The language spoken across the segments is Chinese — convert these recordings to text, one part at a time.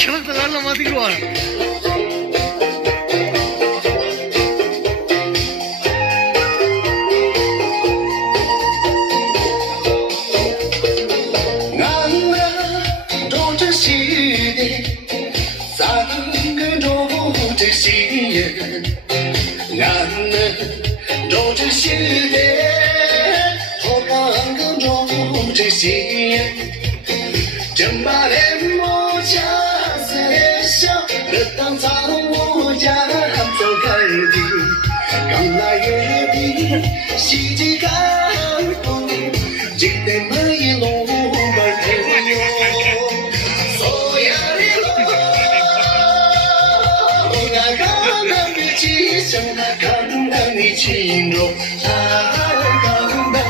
Kılık da anlamadık o an.正把脸抹下色笑，热当草我家走开的，刚来月的西极干风，记得没路儿朋友，所呀的路，我看到你气象，看到你轻柔，看到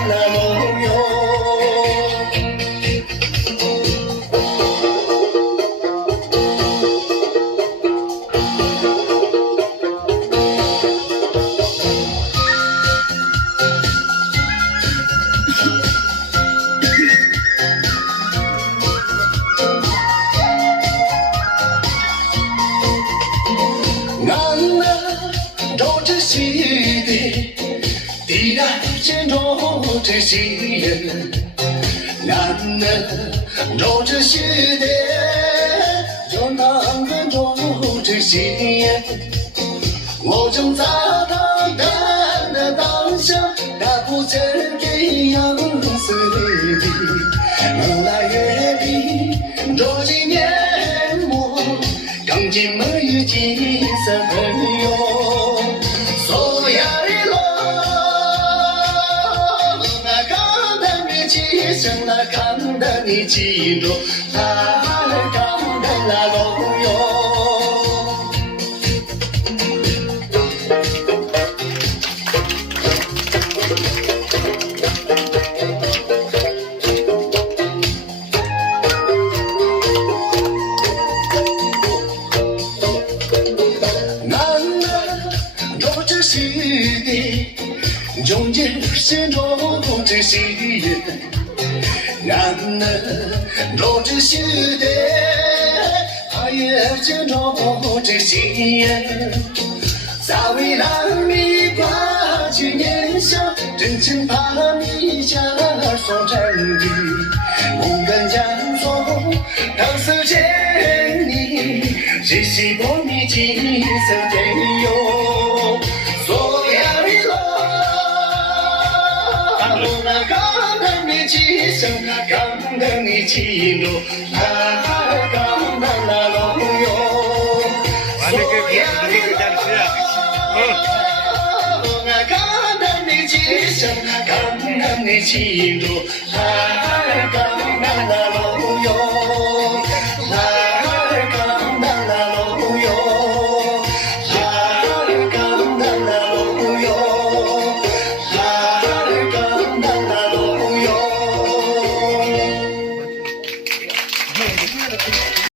那梦游。地大见着这些人，男人着这些的，就当人着这些人。我正在他的当下，他不曾这样子的，我来月的这几年末，刚进没有几三朋友。想那看得你记住，他看得那路哟。男人着这些的，中间先着这些人。男人着这些的，他也见着这些人。在为难你挂起念想，真情把你家说真的。我跟江说，当时见你，只是过你几次天哟。所以你了，我那个等你几声，刚等你记住，刚等那路哟。所以你了。我刚等你几声，刚等你记住，刚等那路。